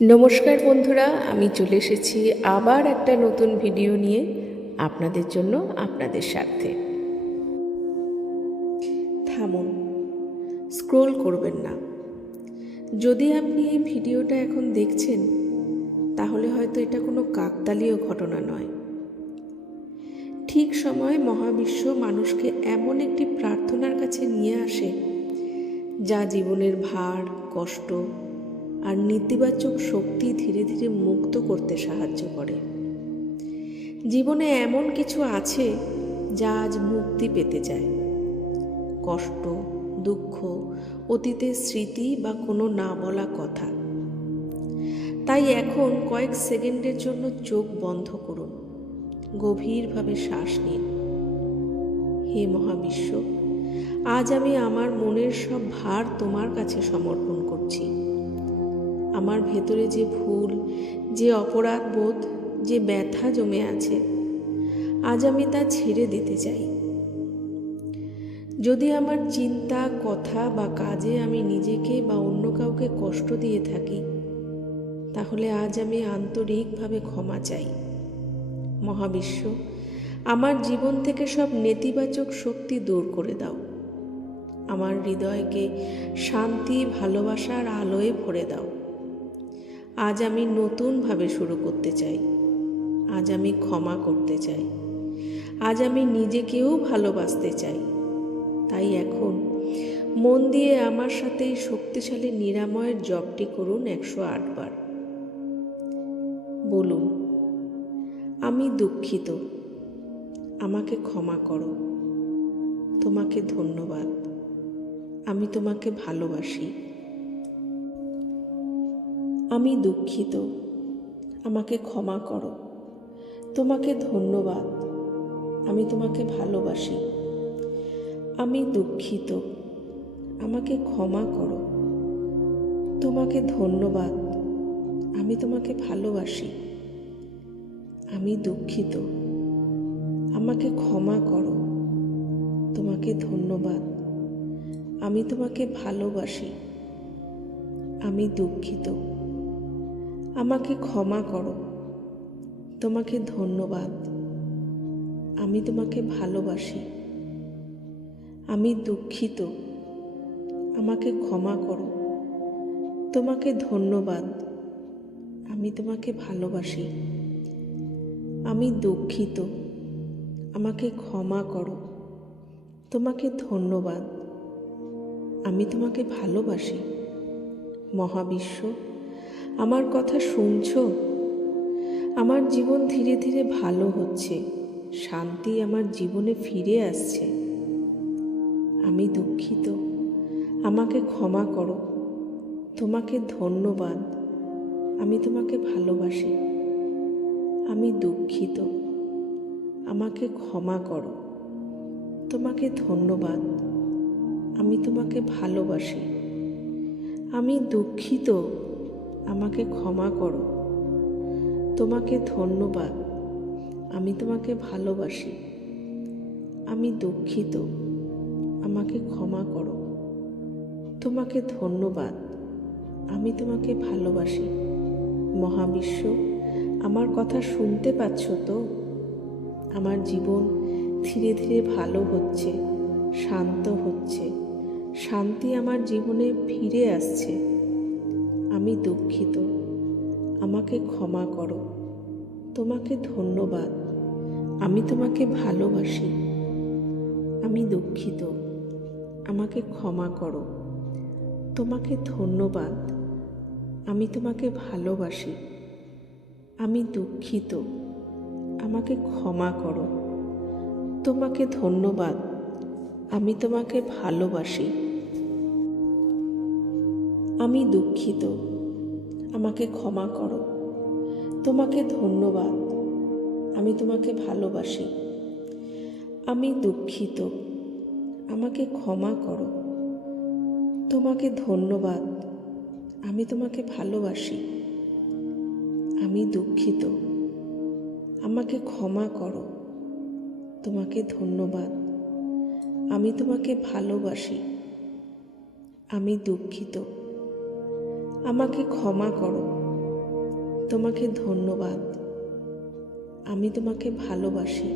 নমস্কার বন্ধুরা, আমি চলে এসেছি আবার একটা নতুন ভিডিও নিয়ে আপনাদের জন্য, আপনাদের স্বার্থে। থামুন, স্ক্রোল করবেন না। যদি আপনি এই ভিডিওটা এখন দেখছেন, তাহলে হয়তো এটা কোনো কাকতালীয় ঘটনা নয়। ঠিক সময়ে মহাবিশ্ব মানুষকে এমন একটি প্রার্থনার কাছে নিয়ে আসে, যা জীবনের ভার, কষ্ট আর নেতিবাচক শক্তি ধীরে ধীরে মুক্ত করতে সাহায্য করে। জীবনে এমন কিছু আছে যা আজ মুক্তি পেতে চায়। কষ্ট, দুঃখ, অতীতের স্মৃতি বা কোনো না বলা কথা। তাই এখন কয়েক সেকেন্ডের জন্য চোখ বন্ধ করুন, গভীরভাবে শ্বাস নিন। হে মহাবিশ্ব, আজ আমি আমার মনের সব ভার তোমার কাছে সমর্পণ করছি। আমার ভেতরে যে ভুল, যে অপরাধ বোধ, যে ব্যথা জমে আছে, আজ আমি তা ছেড়ে দিতে চাই। যদি আমার চিন্তা, কথা বা কাজে আমি নিজেকে বা অন্য কাউকে কষ্ট দিয়ে থাকি, তাহলে আজ আমি আন্তরিকভাবে ক্ষমা চাই। মহাবিশ্ব, আমার জীবন থেকে সব নেতিবাচক শক্তি দূর করে দাও। আমার হৃদয়কে শান্তি, ভালোবাসার আলোয় ভরে দাও। আজ আমি নতুনভাবে শুরু করতে চাই। আজ আমি ক্ষমা করতে চাই। আজ আমি নিজেকেও ভালোবাসতে চাই। তাই এখন মন দিয়ে আমার সাথে এই শক্তিশালী নিরাময়ের জপটি করুন 108 বার। বলুন, আমি দুঃখিত, আমাকে ক্ষমা করো, তোমাকে ধন্যবাদ, আমি তোমাকে ভালোবাসি। আমি দুঃখিত, আমাকে ক্ষমা করো, তোমাকে ধন্যবাদ, আমি তোমাকে ভালোবাসি। আমি দুঃখিত, আমাকে ক্ষমা করো, তোমাকে ধন্যবাদ, আমি তোমাকে ভালোবাসি। আমি দুঃখিত, আমাকে ক্ষমা করো, তোমাকে ধন্যবাদ, আমি তোমাকে ভালোবাসি। আমি দুঃখিত, আমাকে ক্ষমা করো, তোমাকে ধন্যবাদ, আমি তোমাকে ভালোবাসি। আমি দুঃখিত, আমাকে ক্ষমা করো, তোমাকে ধন্যবাদ, আমি তোমাকে ভালোবাসি। আমি দুঃখিত, আমাকে ক্ষমা করো, তোমাকে ধন্যবাদ, আমি তোমাকে ভালোবাসি। মহাবিশ্ব, আমার কথা শুনছো? আমার জীবন ধীরে ধীরে ভালো হচ্ছে, শান্তি আমার জীবনে ফিরে আসছে। আমি দুঃখিত, আমাকে ক্ষমা করো, তোমাকে ধন্যবাদ, আমি তোমাকে ভালোবাসি। আমি দুঃখিত, আমাকে ক্ষমা করো, তোমাকে ধন্যবাদ, আমি তোমাকে ভালোবাসি। আমি দুঃখিত, আমাকে ক্ষমা করো, তোমাকে ধন্যবাদ, আমি তোমাকে ভালোবাসি। আমি দুঃখিত, আমাকে ক্ষমা করো, তোমাকে ধন্যবাদ, আমি তোমাকে ভালোবাসি। মহাবিশ্ব, আমার কথা শুনতে পাচ্ছ তো? আমার জীবন ধীরে ধীরে ভালো হচ্ছে, শান্ত হচ্ছে, শান্তি আমার জীবনে ফিরে আসছে। আমি দুঃখিত, আমাকে ক্ষমা করো, তোমাকে ধন্যবাদ, আমি তোমাকে ভালোবাসি। আমি দুঃখিত, আমাকে ক্ষমা করো, তোমাকে ধন্যবাদ, আমি তোমাকে ভালোবাসি। আমি দুঃখিত, আমাকে ক্ষমা করো, তোমাকে ধন্যবাদ, আমি তোমাকে ভালোবাসি। আমি দুঃখিত, আমাকে ক্ষমা করো, তোমাকে ধন্যবাদ, আমি তোমাকে ভালোবাসি। আমি দুঃখিত, আমাকে ক্ষমা করো, তোমাকে ধন্যবাদ, আমি তোমাকে ভালোবাসি। আমি দুঃখিত, আমাকে ক্ষমা করো, তোমাকে ধন্যবাদ, আমি তোমাকে ভালোবাসি। আমি দুঃখিত, আমাকে ক্ষমা করো, তোমাকে ধন্যবাদ। আমি তোমাকে ভালোবাসি।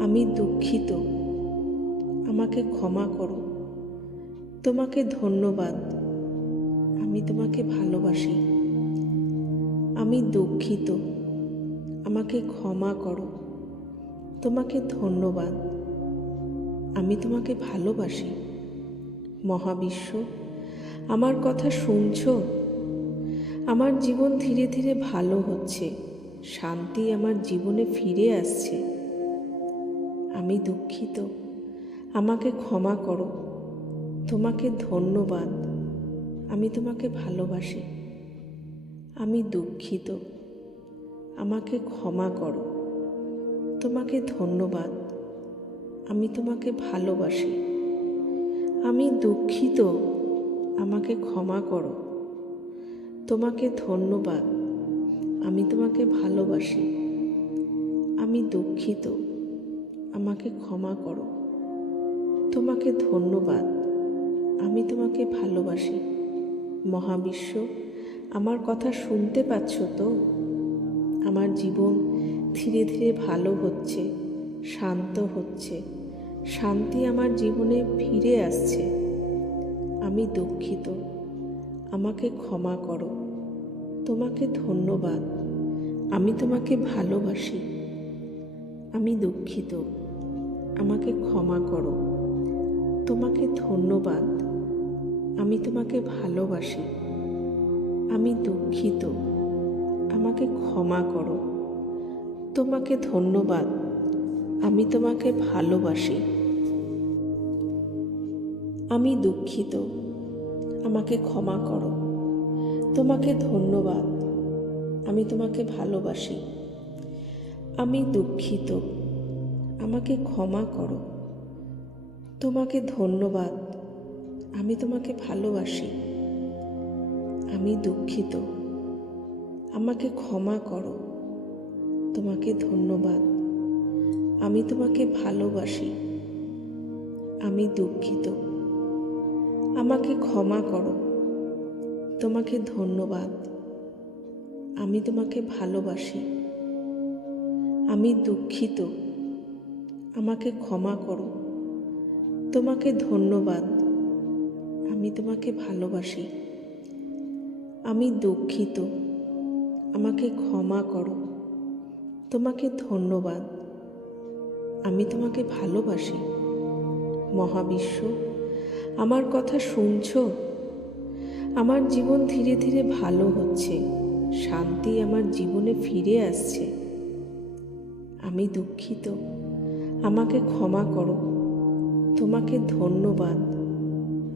আমি দুঃখিত, আমাকে ক্ষমা করো। তোমাকে ধন্যবাদ। আমি তোমাকে ভালোবাসি। আমি দুঃখিত, আমাকে ক্ষমা করো। তোমাকে ধন্যবাদ। আমি তোমাকে ভালোবাসি। মহাবিশ্ব, আমার কথা শুনছো? আমার জীবন ধীরে ধীরে ভালো হচ্ছে, শান্তি আমার জীবনে ফিরে আসছে। আমি দুঃখিত, আমাকে ক্ষমা করো। তোমাকে ধন্যবাদ। আমি তোমাকে ভালোবাসি। আমি দুঃখিত, আমাকে ক্ষমা করো। তোমাকে ধন্যবাদ। আমি তোমাকে ভালোবাসি। আমি দুঃখিত, আমাকে ক্ষমা করো। তোমাকে ধন্যবাদ। আমি তোমাকে ভালোবাসি। আমি দুঃখিত, আমাকে ক্ষমা করো। তোমাকে ধন্যবাদ। আমি তোমাকে ভালোবাসি। মহাবিশ্ব, আমার কথা শুনতে পাচ্ছ তো? আমার জীবন ধীরে ধীরে ভালো হচ্ছে, শান্ত হচ্ছে, শান্তি আমার জীবনে ফিরে আসছে। আমি দুঃখিত, আমাকে ক্ষমা করো। তোমাকে ধন্যবাদ। আমি তোমাকে ভালোবাসি। আমি দুঃখিত, আমাকে ক্ষমা করো। তোমাকে ধন্যবাদ। আমি তোমাকে ভালোবাসি। আমি দুঃখিত, আমাকে ক্ষমা করো। তোমাকে ধন্যবাদ। আমি তোমাকে ভালোবাসি। আমি দুঃখিত, আমাকে ক্ষমা করো। তোমাকে ধন্যবাদ। আমি তোমাকে ভালোবাসি। আমি দুঃখিত, আমাকে ক্ষমা করো। তোমাকে ধন্যবাদ। আমি তোমাকে ভালোবাসি। আমি দুঃখিত, আমাকে ক্ষমা করো। তোমাকে ধন্যবাদ। আমি তোমাকে ভালোবাসি। আমি দুঃখিত, আমাকে ক্ষমা করো। তোমাকে ধন্যবাদ। আমি তোমাকে ভালোবাসি। আমি দুঃখিত, আমাকে ক্ষমা করো। তোমাকে ধন্যবাদ। আমি তোমাকে ভালোবাসি। আমি দুঃখিত, আমাকে ক্ষমা করো। তোমাকে ধন্যবাদ। আমি তোমাকে ভালোবাসি। মহাবিশ্ব, আমার কথা শুনছো? আমার জীবন ধীরে ধীরে ভালো হচ্ছে, শান্তি আমার জীবনে ফিরে আসছে। আমি দুঃখিত, আমাকে ক্ষমা করো। তোমাকে ধন্যবাদ।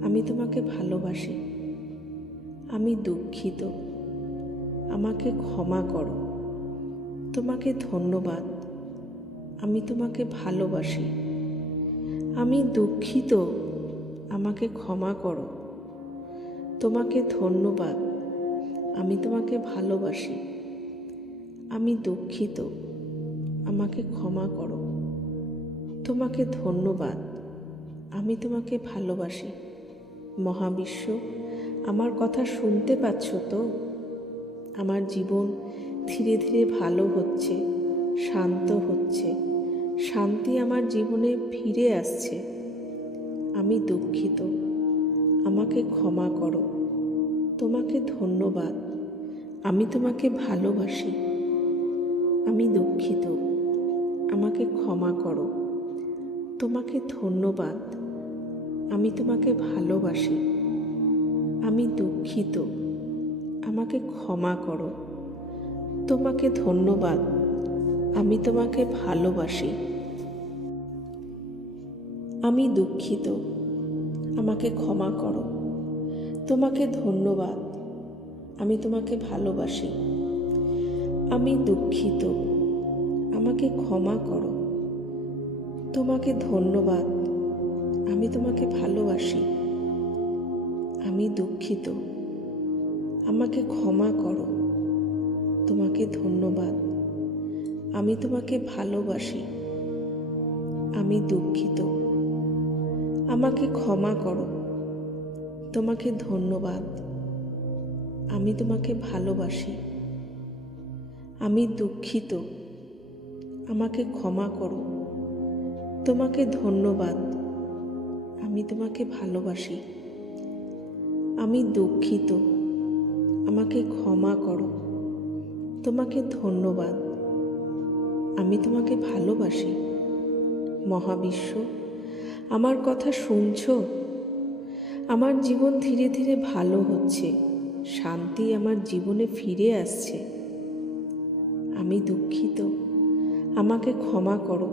আমি তোমাকে ভালোবাসি। আমি দুঃখিত, আমাকে ক্ষমা করো। তোমাকে ধন্যবাদ। আমি তোমাকে ভালোবাসি। আমি দুঃখিত, আমাকে ক্ষমা করো। তোমাকে ধন্যবাদ। আমি তোমাকে ভালোবাসি। আমি দুঃখিত, আমাকে ক্ষমা করো। তোমাকে ধন্যবাদ। আমি তোমাকে ভালোবাসি। মহাবিশ্ব, আমার কথা শুনতে পাচ্ছ তো? আমার জীবন ধীরে ধীরে ভালো হচ্ছে, শান্ত হচ্ছে, শান্তি আমার জীবনে ফিরে আসছে। আমি দুঃখিত, আমাকে ক্ষমা করো। তোমাকে ধন্যবাদ। আমি তোমাকে ভালোবাসি। আমি দুঃখিত, আমাকে ক্ষমা করো। তোমাকে ধন্যবাদ। আমি তোমাকে ভালোবাসি। আমি দুঃখিত, আমাকে ক্ষমা করো। তোমাকে ধন্যবাদ। আমি তোমাকে ভালোবাসি। আমি দুঃখিত, আমাকে ক্ষমা করো। তোমাকে ধন্যবাদ। আমি তোমাকে ভালোবাসি। আমি দুঃখিত, আমাকে ক্ষমা করো। তোমাকে ধন্যবাদ। আমি তোমাকে ভালোবাসি। আমি দুঃখিত, আমাকে ক্ষমা করো। তোমাকে ধন্যবাদ। আমি তোমাকে ভালোবাসি। আমি দুঃখিত, আমাকে ক্ষমা করো। তোমাকে ধন্যবাদ। আমি তোমাকে ভালোবাসি। আমি দুঃখিত, আমাকে ক্ষমা করো। তোমাকে ধন্যবাদ, আমি তোমাকে ভালোবাসি। আমি দুঃখিত, আমাকে ক্ষমা করো। তোমাকে ধন্যবাদ, আমি তোমাকে ভালোবাসি। মহাবিশ্ব, আমার কথা শুনছো? আমার জীবন ধীরে ধীরে ভালো হচ্ছে, শান্তি আমার জীবনে ফিরে আসছে। আমি দুঃখিত, আমাকে ক্ষমা করো।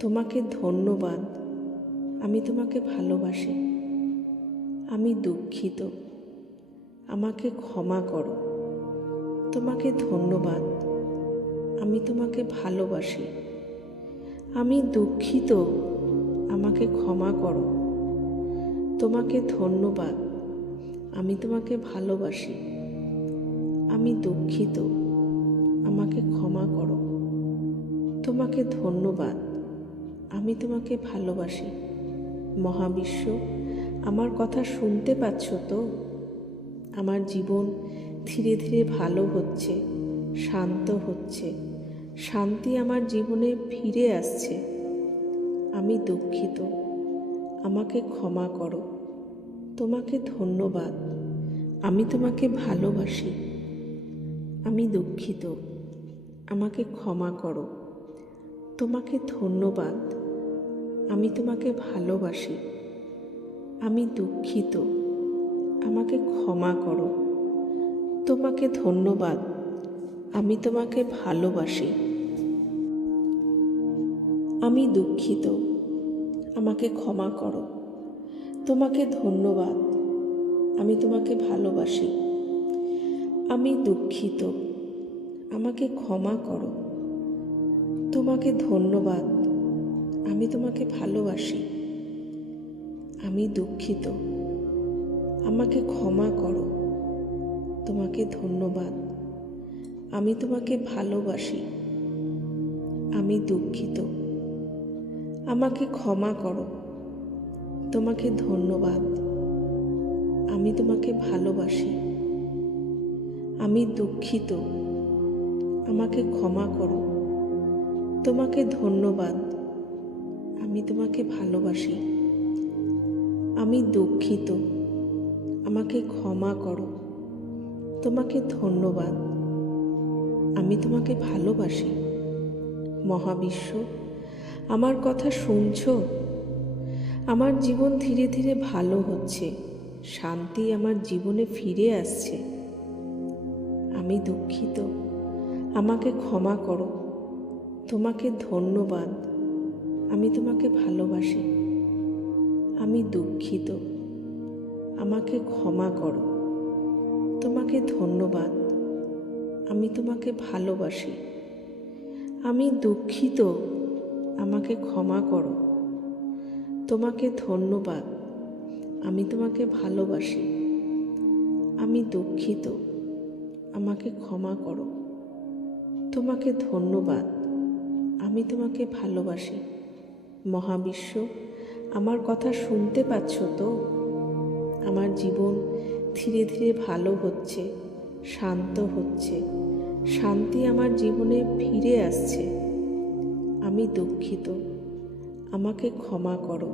তোমাকে ধন্যবাদ, আমি তোমাকে ভালোবাসি। আমি দুঃখিত, আমাকে ক্ষমা করো। তোমাকে ধন্যবাদ, আমি তোমাকে ভালোবাসি। আমি দুঃখিত, আমাকে ক্ষমা করো। তোমাকে ধন্যবাদ, আমি তোমাকে ভালোবাসি। আমি দুঃখিত, আমাকে ক্ষমা করো। তোমাকে ধন্যবাদ, আমি তোমাকে ভালোবাসি। মহাবিশ্ব, আমার কথা শুনতে পাচ্ছ তো? আমার জীবন ধীরে ধীরে ভালো হচ্ছে, শান্ত হচ্ছে, শান্তি আমার জীবনে ফিরে আসছে। আমি দুঃখিত, আমাকে ক্ষমা করো। তোমাকে ধন্যবাদ, আমি তোমাকে ভালোবাসি। আমি দুঃখিত, আমাকে ক্ষমা করো। তোমাকে ধন্যবাদ, আমি তোমাকে ভালোবাসি। আমি দুঃখিত, আমাকে ক্ষমা করো। তোমাকে ধন্যবাদ, আমি তোমাকে ভালোবাসি। আমি দুঃখিত, আমাকে ক্ষমা করো। তোমাকে ধন্যবাদ, আমি তোমাকে ভালোবাসি। আমি দুঃখিত, আমাকে ক্ষমা করো। তোমাকে ধন্যবাদ, আমি তোমাকে ভালোবাসি। আমি দুঃখিত, আমাকে ক্ষমা করো। তোমাকে ধন্যবাদ, আমি তোমাকে ভালোবাসি। আমি দুঃখিত, আমাকে ক্ষমা করো। তোমাকে ধন্যবাদ, আমি তোমাকে ভালোবাসি। আমি দুঃখিত, আমাকে ক্ষমা করো। তোমাকে ধন্যবাদ, আমি তোমাকে ভালোবাসি। আমি দুঃখিত, আমাকে ক্ষমা করো। তোমাকে ধন্যবাদ, আমি তোমাকে ভালোবাসি। মহাবিশ্ব, আমার কথা শুনছো? আমার জীবন ধীরে ধীরে ভালো হচ্ছে, শান্তি আমার জীবনে ফিরে আসছে। আমি দুঃখিত, আমাকে ক্ষমা করো। তোমাকে ধন্যবাদ, আমি তোমাকে ভালোবাসি। আমি দুঃখিত, আমাকে ক্ষমা করো। তোমাকে ধন্যবাদ, আমি তোমাকে ভালোবাসি। আমি দুঃখিত, আমাকে ক্ষমা করো। তোমাকে ধন্যবাদ, আমি তোমাকে ভালোবাসি। আমি দুঃখিত, আমাকে ক্ষমা করো। তোমাকে ধন্যবাদ, আমি তোমাকে ভালোবাসি। মহাবিশ্ব, আমার কথা শুনতে পাচ্ছ তো? আমার জীবন ধীরে ধীরে ভালো হচ্ছে, শান্ত হচ্ছে, শান্তি আমার জীবনে ফিরে আসছে। আমি দুঃখিত, আমাকে ক্ষমা করো।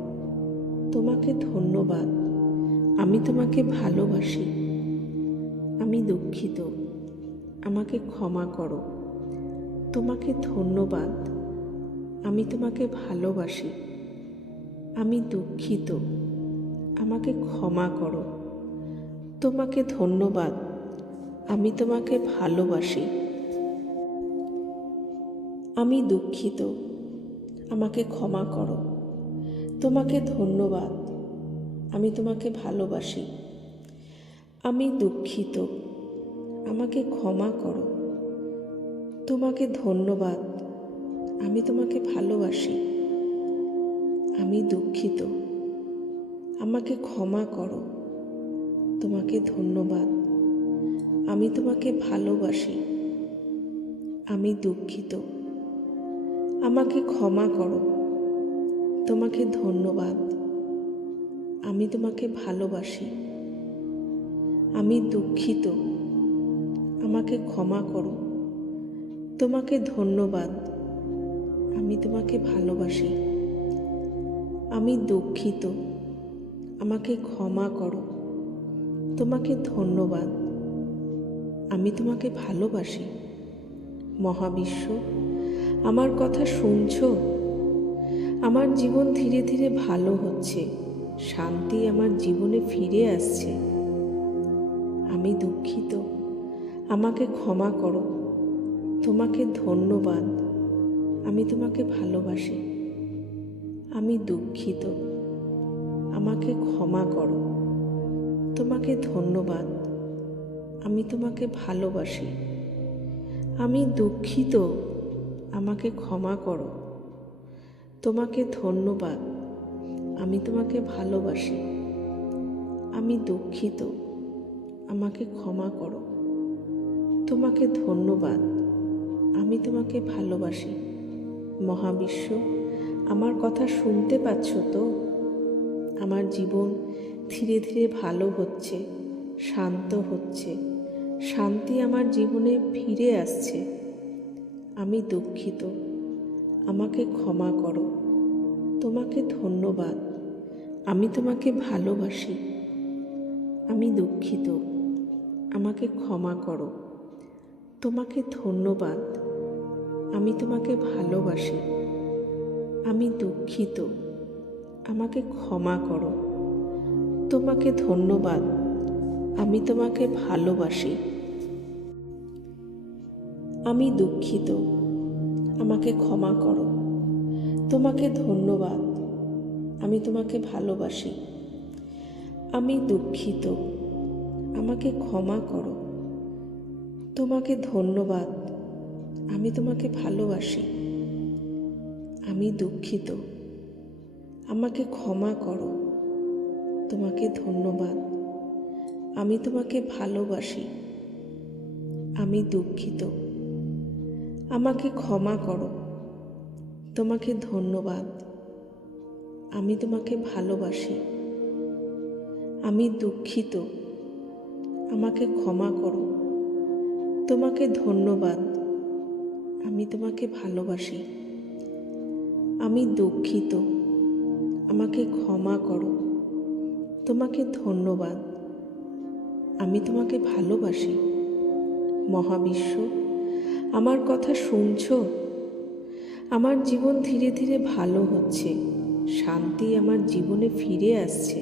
তোমাকে ধন্যবাদ, আমি তোমাকে ভালোবাসি। আমি দুঃখিত, আমাকে ক্ষমা করো। তোমাকে ধন্যবাদ, আমি তোমাকে ভালোবাসি। আমি দুঃখিত, আমাকে ক্ষমা করো। তোমাকে ধন্যবাদ, আমি তোমাকে ভালোবাসি। আমি দুঃখিত, আমাকে ক্ষমা করো। তোমাকে ধন্যবাদ, আমি তোমাকে ভালোবাসি। আমি দুঃখিত, আমাকে ক্ষমা করো। তোমাকে ধন্যবাদ, আমি তোমাকে ভালোবাসি। আমি দুঃখিত, আমাকে ক্ষমা করো। তোমাকে ধন্যবাদ, আমি তোমাকে ভালোবাসি। আমি দুঃখিত, আমাকে ক্ষমা করো। তোমাকে ধন্যবাদ, আমি তোমাকে ভালোবাসি। আমি দুঃখিত, আমাকে ক্ষমা করো। তোমাকে ধন্যবাদ, আমি তোমাকে ভালোবাসি। আমি দুঃখিত, আমাকে ক্ষমা করো। তোমাকে ধন্যবাদ, আমি তোমাকে ভালোবাসি। মহাবিশ্ব, আমার কথা শুনছো? আমার জীবন ধীরে ধীরে ভালো হচ্ছে, শান্তি আমার জীবনে ফিরে আসছে। আমি দুঃখিত, আমাকে ক্ষমা করো। তোমাকে ধন্যবাদ, আমি তোমাকে ভালোবাসি। আমি দুঃখিত, আমাকে ক্ষমা করো। তোমাকে ধন্যবাদ, আমি তোমাকে ভালোবাসি। আমি দুঃখিত, আমাকে ক্ষমা করো। তোমাকে ধন্যবাদ, আমি তোমাকে ভালোবাসি। আমি দুঃখিত, আমাকে ক্ষমা করো। তোমাকে ধন্যবাদ, আমি তোমাকে ভালোবাসি। মহাবিশ্ব, আমার কথা শুনতে পাচ্ছ তো? আমার জীবন ধীরে ধীরে ভালো হচ্ছে, শান্ত হচ্ছে, শান্তি আমার জীবনে ফিরে আসছে। আমি দুঃখিত, আমাকে ক্ষমা করো। তোমাকে ধন্যবাদ, আমি তোমাকে ভালোবাসি। আমি দুঃখিত, আমাকে ক্ষমা করো। তোমাকে ধন্যবাদ, আমি তোমাকে ভালোবাসি। আমি দুঃখিত, আমাকে ক্ষমা করো। তোমাকে ধন্যবাদ, আমি তোমাকে ভালোবাসি। আমি দুঃখিত, আমাকে ক্ষমা করো। তোমাকে ধন্যবাদ, আমি তোমাকে ভালোবাসি। আমি দুঃখিত, আমাকে ক্ষমা করো। তোমাকে ধন্যবাদ, আমি তোমাকে ভালোবাসি। আমি দুঃখিত, আমাকে ক্ষমা করো। তোমাকে ধন্যবাদ, আমি তোমাকে ভালোবাসি। আমি দুঃখিত, আমাকে ক্ষমা করো। তোমাকে ধন্যবাদ, আমি তোমাকে ভালোবাসি। আমি দুঃখিত, আমাকে ক্ষমা করো। তোমাকে ধন্যবাদ, আমি তোমাকে ভালোবাসি। আমি দুঃখিত, আমাকে ক্ষমা করো। তোমাকে ধন্যবাদ, আমি তোমাকে ভালোবাসি। মহাবিশ্ব, আমার কথা শুনছো? আমার জীবন ধীরে ধীরে ভালো হচ্ছে, শান্তি আমার জীবনে ফিরে আসছে।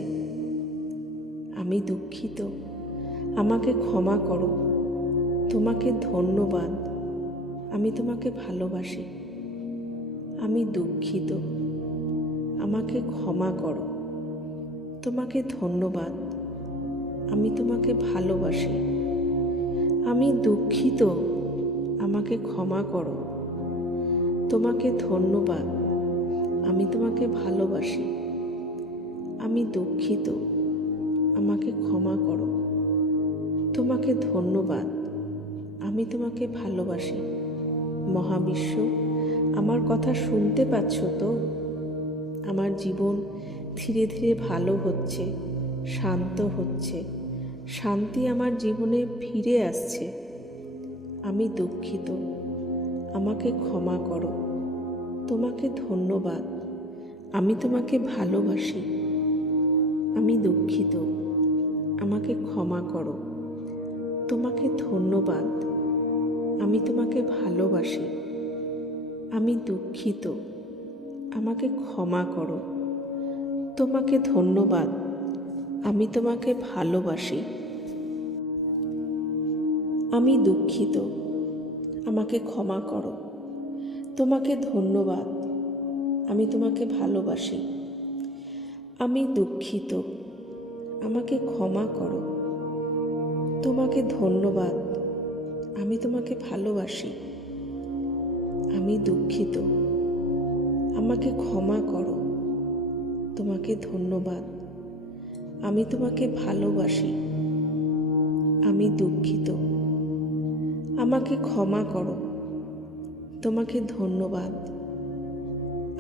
আমি দুঃখিত, আমাকে ক্ষমা করো। তোমাকে ধন্যবাদ, আমি তোমাকে ভালোবাসি। আমি দুঃখিত, আমাকে ক্ষমা করো। তোমাকে ধন্যবাদ, আমি তোমাকে ভালোবাসি। আমি দুঃখিত, আমাকে ক্ষমা করো। তোমাকে ধন্যবাদ, আমি তোমাকে ভালোবাসি। আমি দুঃখিত, আমাকে ক্ষমা করো। তোমাকে ধন্যবাদ, আমি তোমাকে ভালোবাসি। মহাবিশ্ব, আমার কথা শুনতে পাচ্ছ তো? আমার জীবন ধীরে ধীরে ভালো হচ্ছে, শান্ত হচ্ছে, শান্তি আমার জীবনে ফিরে আসছে। আমি দুঃখিত, আমাকে ক্ষমা করো। তোমাকে ধন্যবাদ, আমি তোমাকে ভালোবাসি। আমি দুঃখিত, আমাকে ক্ষমা করো। তোমাকে ধন্যবাদ, আমি তোমাকে ভালোবাসি। আমি দুঃখিত, আমাকে ক্ষমা করো। তোমাকে ধন্যবাদ, আমি তোমাকে ভালোবাসি। আমি দুঃখিত, আমাকে ক্ষমা করো। তোমাকে ধন্যবাদ, আমি তোমাকে ভালোবাসি। আমি দুঃখিত, আমাকে ক্ষমা করো। তোমাকে ধন্যবাদ, আমি তোমাকে ভালোবাসি। আমি দুঃখিত, আমাকে ক্ষমা করো। তোমাকে ধন্যবাদ, আমি তোমাকে ভালোবাসি। আমি দুঃখিত, আমাকে ক্ষমা করো। তোমাকে ধন্যবাদ,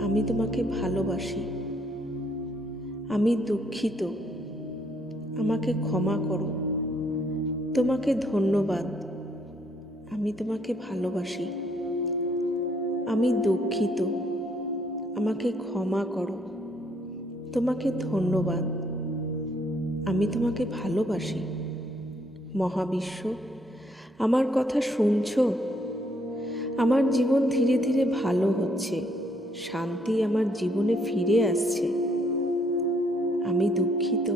আমি তোমাকে ভালোবাসি। আমি দুঃখিত, আমাকে ক্ষমা করো। তোমাকে ধন্যবাদ। আমি তোমাকে ভালোবাসি। আমি দুঃখিত, আমাকে ক্ষমা করো। তোমাকে ধন্যবাদ। আমি তোমাকে ভালোবাসি। মহাবিশ্ব, আমার কথা শুনছো? আমার জীবন ধীরে ধীরে ভালো হচ্ছে, শান্তি আমার জীবনে ফিরে আসছে। আমি দুঃখিত,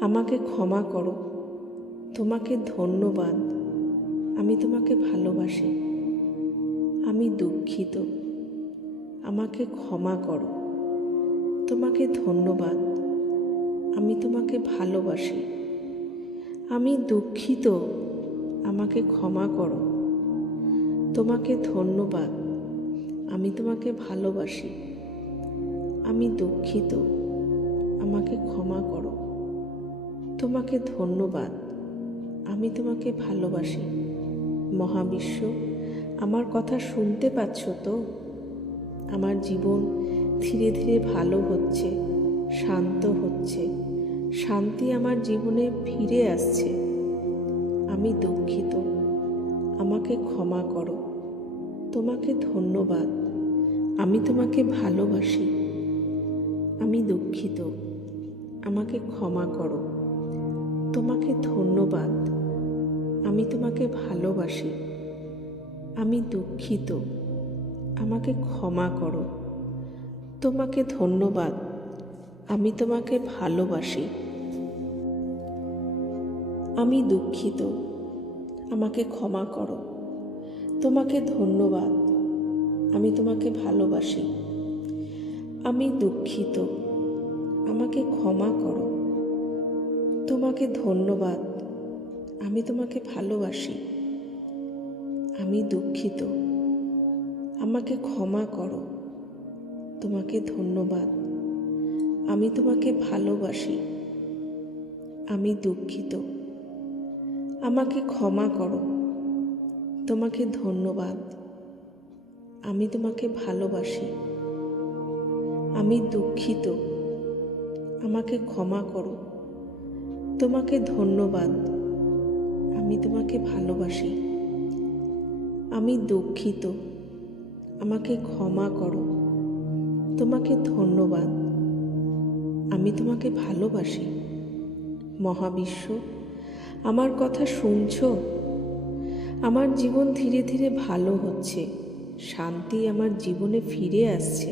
আমাকে ক্ষমা করো। তোমাকে ধন্যবাদ। আমি তোমাকে ভালোবাসি। আমি দুঃখিত, আমাকে ক্ষমা করো। তোমাকে ধন্যবাদ। আমি তোমাকে ভালোবাসি। আমি দুঃখিত, আমাকে ক্ষমা করো। তোমাকে ধন্যবাদ। আমি তোমাকে ভালোবাসি। আমি দুঃখিত, আমাকে ক্ষমা করো। তোমাকে ধন্যবাদ। আমি তোমাকে ভালোবাসি। মহাবিশ্ব, আমার কথা শুনতে পাচ্ছ তো? আমার জীবন ধীরে ধীরে ভালো হচ্ছে, শান্ত হচ্ছে, শান্তি আমার জীবনে ফিরে আসছে। আমি দুঃখিত, আমাকে ক্ষমা করো। তোমাকে ধন্যবাদ। আমি তোমাকে ভালোবাসি। আমি দুঃখিত, আমাকে ক্ষমা করো। তোমাকে ধন্যবাদ। আমি তোমাকে ভালোবাসি। আমি দুঃখিত, আমাকে ক্ষমা করো। তোমাকে ধন্যবাদ। আমি তোমাকে ভালোবাসি। আমি দুঃখিত, আমাকে ক্ষমা করো। তোমাকে ধন্যবাদ। আমি তোমাকে ভালোবাসি। আমি দুঃখিত, আমাকে ক্ষমা করো। তোমাকে ধন্যবাদ। আমি তোমাকে ভালোবাসি। আমি দুঃখিত, আমাকে ক্ষমা করো। তোমাকে ধন্যবাদ। আমি তোমাকে ভালোবাসি। আমি দুঃখিত, আমাকে ক্ষমা করো। তোমাকে ধন্যবাদ। আমি তোমাকে ভালোবাসি। আমি দুঃখিত, আমাকে ক্ষমা করো। তোমাকে ধন্যবাদ। আমি তোমাকে ভালোবাসি। আমি দুঃখিত, আমাকে ক্ষমা করো। তোমাকে ধন্যবাদ। আমি তোমাকে ভালোবাসি। মহাবিশ্ব, আমার কথা শুনছো? আমার জীবন ধীরে ধীরে ভালো হচ্ছে, শান্তি আমার জীবনে ফিরে আসছে।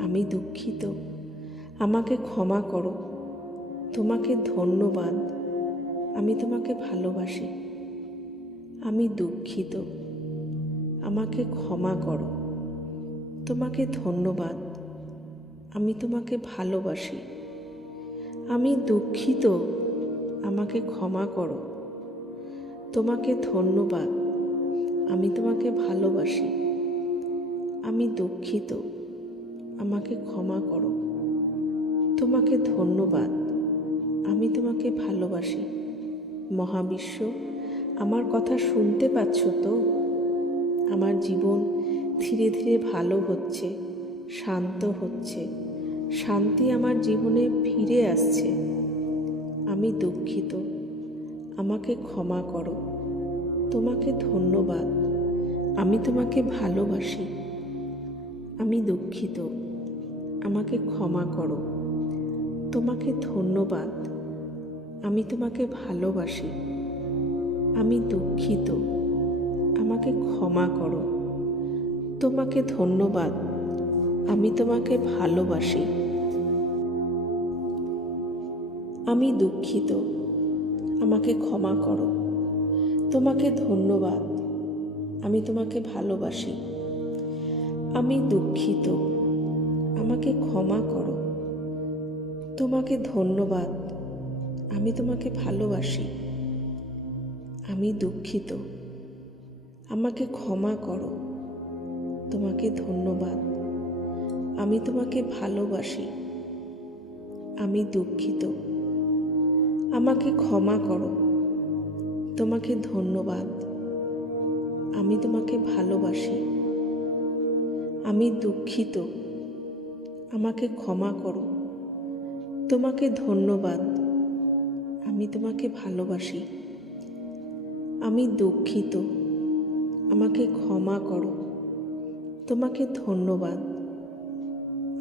আমি দুঃখিত, আমাকে ক্ষমা করো। তোমাকে ধন্যবাদ। আমি তোমাকে ভালোবাসি। আমি দুঃখিত, আমাকে ক্ষমা করো। তোমাকে ধন্যবাদ। আমি তোমাকে ভালোবাসি। আমি দুঃখিত, আমাকে ক্ষমা করো। তোমাকে ধন্যবাদ। আমি তোমাকে ভালোবাসি। আমি দুঃখিত, আমাকে ক্ষমা করো। তোমাকে ধন্যবাদ। আমি তোমাকে ভালোবাসি। মহাবিশ্ব, আমার কথা শুনতে পাচ্ছ তো? আমার জীবন ধীরে ধীরে ভালো হচ্ছে, শান্ত হচ্ছে, শান্তি আমার জীবনে ফিরে আসছে। আমি দুঃখিত, আমাকে ক্ষমা করো। তোমাকে ধন্যবাদ। আমি তোমাকে ভালোবাসি। আমি দুঃখিত, আমাকে ক্ষমা করো। তোমাকে ধন্যবাদ। আমি তোমাকে ভালোবাসি। আমি দুঃখিত, আমাকে ক্ষমা করো। তোমাকে ধন্যবাদ। আমি তোমাকে ভালোবাসি। আমি দুঃখিত, আমাকে ক্ষমা করো। তোমাকে ধন্যবাদ। আমি তোমাকে ভালোবাসি। আমি দুঃখিত, আমাকে ক্ষমা করো। তোমাকে ধন্যবাদ। আমি তোমাকে ভালোবাসি। আমি দুঃখিত, আমাকে ক্ষমা করো। তোমাকে ধন্যবাদ। আমি তোমাকে ভালোবাসি। আমি দুঃখিত, আমাকে ক্ষমা করো। তোমাকে ধন্যবাদ। আমি তোমাকে ভালোবাসি। আমি দুঃখিত, আমাকে ক্ষমা করো। তোমাকে ধন্যবাদ। আমি তোমাকে ভালোবাসি। আমি দুঃখিত, আমাকে ক্ষমা করো। তোমাকে ধন্যবাদ,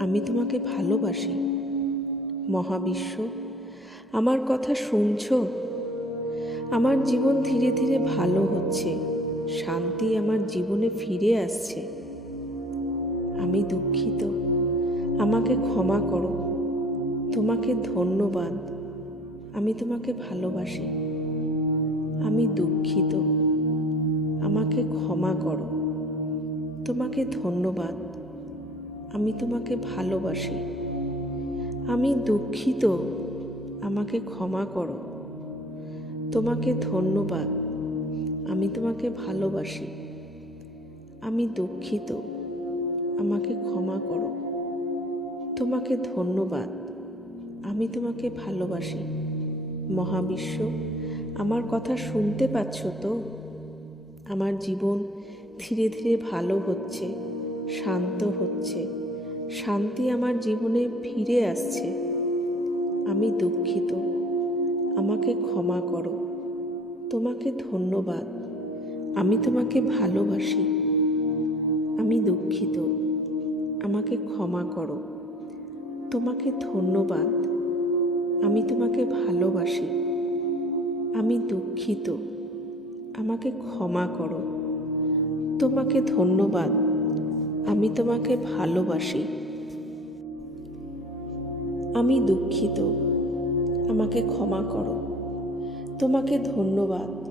আমি তোমাকে ভালোবাসি। মহাবিশ্ব, আমার কথা শুনছো? আমার জীবন ধীরে ধীরে ভালো হচ্ছে, শান্তি আমার জীবনে ফিরে আসছে। আমি দুঃখিত, আমাকে ক্ষমা করো। তোমাকে ধন্যবাদ, আমি তোমাকে ভালোবাসি। আমি দুঃখিত, আমাকে ক্ষমা করো। তোমাকে ধন্যবাদ, আমি তোমাকে ভালোবাসি। আমি দুঃখিত, আমাকে ক্ষমা করো। তোমাকে ধন্যবাদ, আমি তোমাকে ভালোবাসি। আমি দুঃখিত, আমাকে ক্ষমা করো। তোমাকে ধন্যবাদ, আমি তোমাকে ভালোবাসি। মহাবিশ্ব, আমার কথা শুনতে পাচ্ছ তো? আমার জীবন ধীরে ধীরে ভালো হচ্ছে, শান্ত হচ্ছে, শান্তি আমার জীবনে ফিরে আসছে। আমি দুঃখিত, আমাকে ক্ষমা করো। তোমাকে ধন্যবাদ, আমি তোমাকে ভালোবাসি। আমি দুঃখিত, আমাকে ক্ষমা করো। তোমাকে ধন্যবাদ, আমি তোমাকে ভালোবাসি। আমি দুঃখিত, আমাকে ক্ষমা করো। তোমাকে ধন্যবাদ, আমি তোমাকে ভালোবাসি। আমি দুঃখিত, আমাকে ক্ষমা করো। তোমাকে ধন্যবাদ,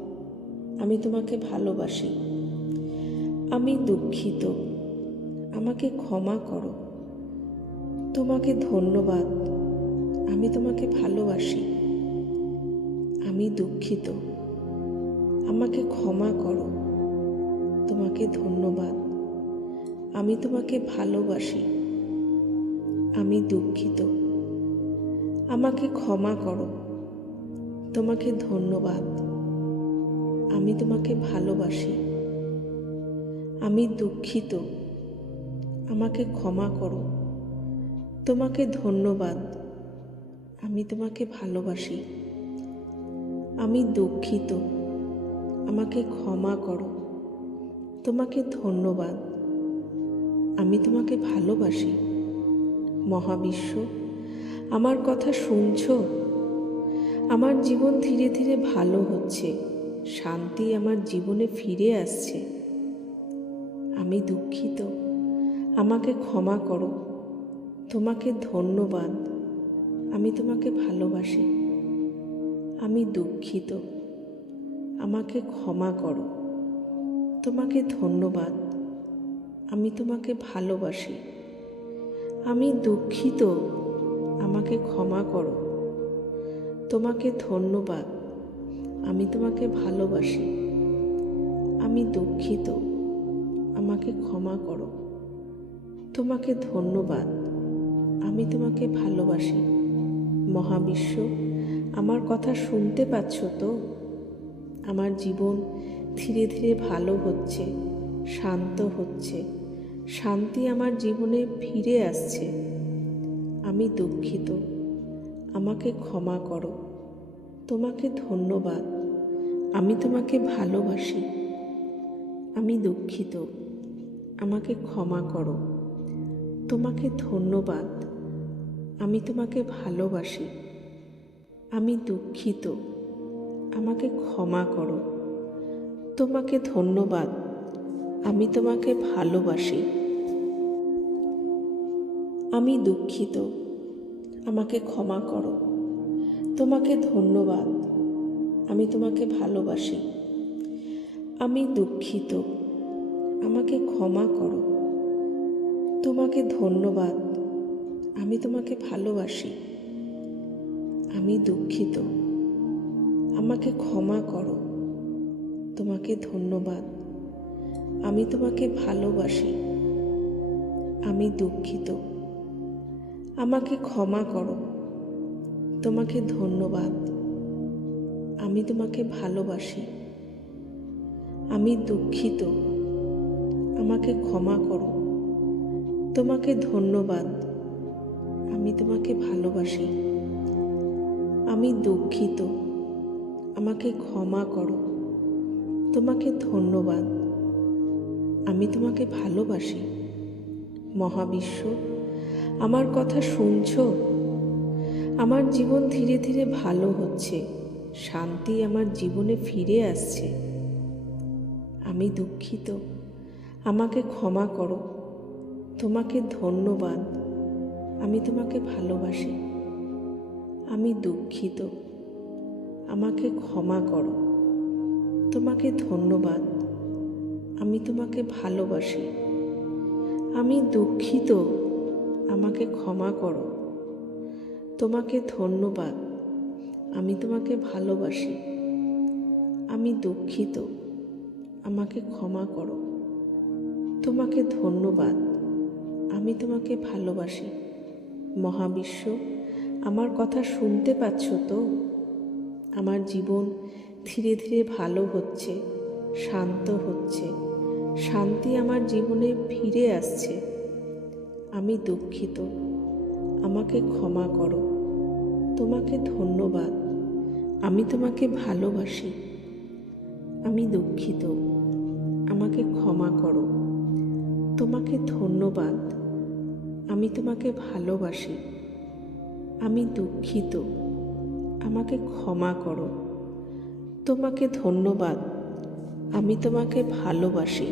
আমি তোমাকে ভালোবাসি। আমি দুঃখিত, আমাকে ক্ষমা করো। তোমাকে ধন্যবাদ, আমি তোমাকে ভালোবাসি। আমি দুঃখিত, আমাকে ক্ষমা করো। তোমাকে ধন্যবাদ, আমি তোমাকে ভালোবাসি। আমি দুঃখিত, আমাকে ক্ষমা করো। তোমাকে ধন্যবাদ, আমি তোমাকে ভালোবাসি। আমি দুঃখিত, আমাকে ক্ষমা করো। তোমাকে ধন্যবাদ, আমি তোমাকে ভালোবাসি। আমি দুঃখিত, আমাকে ক্ষমা করো। তোমাকে ধন্যবাদ, আমি তোমাকে ভালোবাসি। মহাবিশ্ব, আমার কথা শুনছো? আমার জীবন ধীরে ধীরে ভালো হচ্ছে, শান্তি আমার জীবনে ফিরে আসছে। আমি দুঃখিত, আমাকে ক্ষমা করো। তোমাকে ধন্যবাদ, আমি তোমাকে ভালোবাসি। আমি দুঃখিত, আমাকে ক্ষমা করো। তোমাকে ধন্যবাদ, আমি তোমাকে ভালোবাসি। আমি দুঃখিত, আমাকে ক্ষমা করো। তোমাকে ধন্যবাদ, আমি তোমাকে ভালোবাসি। আমি দুঃখিত, আমাকে ক্ষমা করো। তোমাকে ধন্যবাদ, আমি তোমাকে ভালোবাসি। মহাবিশ্ব, আমার কথা শুনতে পাচ্ছ তো? আমার জীবন ধীরে ধীরে ভালো হচ্ছে, শান্ত হচ্ছে, শান্তি আমার জীবনে ফিরে আসছে। আমি দুঃখিত, আমাকে ক্ষমা করো। তোমাকে ধন্যবাদ, আমি তোমাকে ভালোবাসি। আমি দুঃখিত, আমাকে ক্ষমা করো। তোমাকে ধন্যবাদ, আমি তোমাকে ভালোবাসি। আমি দুঃখিত, আমাকে ক্ষমা করো। তোমাকে ধন্যবাদ, আমি তোমাকে ভালোবাসি। আমি দুঃখিত, আমাকে ক্ষমা করো। তোমাকে ধন্যবাদ, আমি তোমাকে ভালোবাসি। আমি দুঃখিত, আমাকে ক্ষমা করো। তোমাকে ধন্যবাদ, আমি তোমাকে ভালোবাসি। আমি দুঃখিত, আমাকে ক্ষমা করো। তোমাকে ধন্যবাদ, আমি তোমাকে ভালোবাসি। আমি দুঃখিত, আমাকে ক্ষমা করো। তোমাকে ধন্যবাদ, আমি তোমাকে ভালোবাসি। আমি দুঃখিত, আমাকে ক্ষমা করো। তোমাকে ধন্যবাদ, আমি তোমাকে ভালোবাসি। আমি দুঃখিত, আমাকে ক্ষমা করো, তোমাকে ধন্যবাদ, আমি তোমাকে ভালোবাসি। মহাবিশ্ব, আমার কথা শুনছো? আমার জীবন ধীরে ধীরে ভালো হচ্ছে, শান্তি আমার জীবনে ফিরে আসছে। আমি দুঃখিত, আমাকে ক্ষমা করো, তোমাকে ধন্যবাদ, আমি তোমাকে ভালোবাসি। আমি দুঃখিত, আমাকে ক্ষমা করো, তোমাকে ধন্যবাদ, আমি তোমাকে ভালোবাসি। আমি দুঃখিত, আমাকে ক্ষমা করো, তোমাকে ধন্যবাদ, আমি তোমাকে ভালোবাসি। আমি দুঃখিত, আমাকে ক্ষমা করো, তোমাকে ধন্যবাদ, আমি তোমাকে ভালোবাসি। মহাবিশ্ব, আমার কথা শুনতে পাচ্ছ তো? আমার জীবন ধীরে ধীরে ভালো হচ্ছে, শান্ত হচ্ছে, শান্তি আমার জীবনে ফিরে আসছে। আমি দুঃখিত, আমাকে ক্ষমা করো, তোমাকে ধন্যবাদ, আমি তোমাকে ভালোবাসি। আমি দুঃখিত, আমাকে ক্ষমা করো, তোমাকে ধন্যবাদ, আমি তোমাকে ভালোবাসি। আমি দুঃখিত, আমাকে ক্ষমা করো, তোমাকে ধন্যবাদ, আমি তোমাকে ভালোবাসি।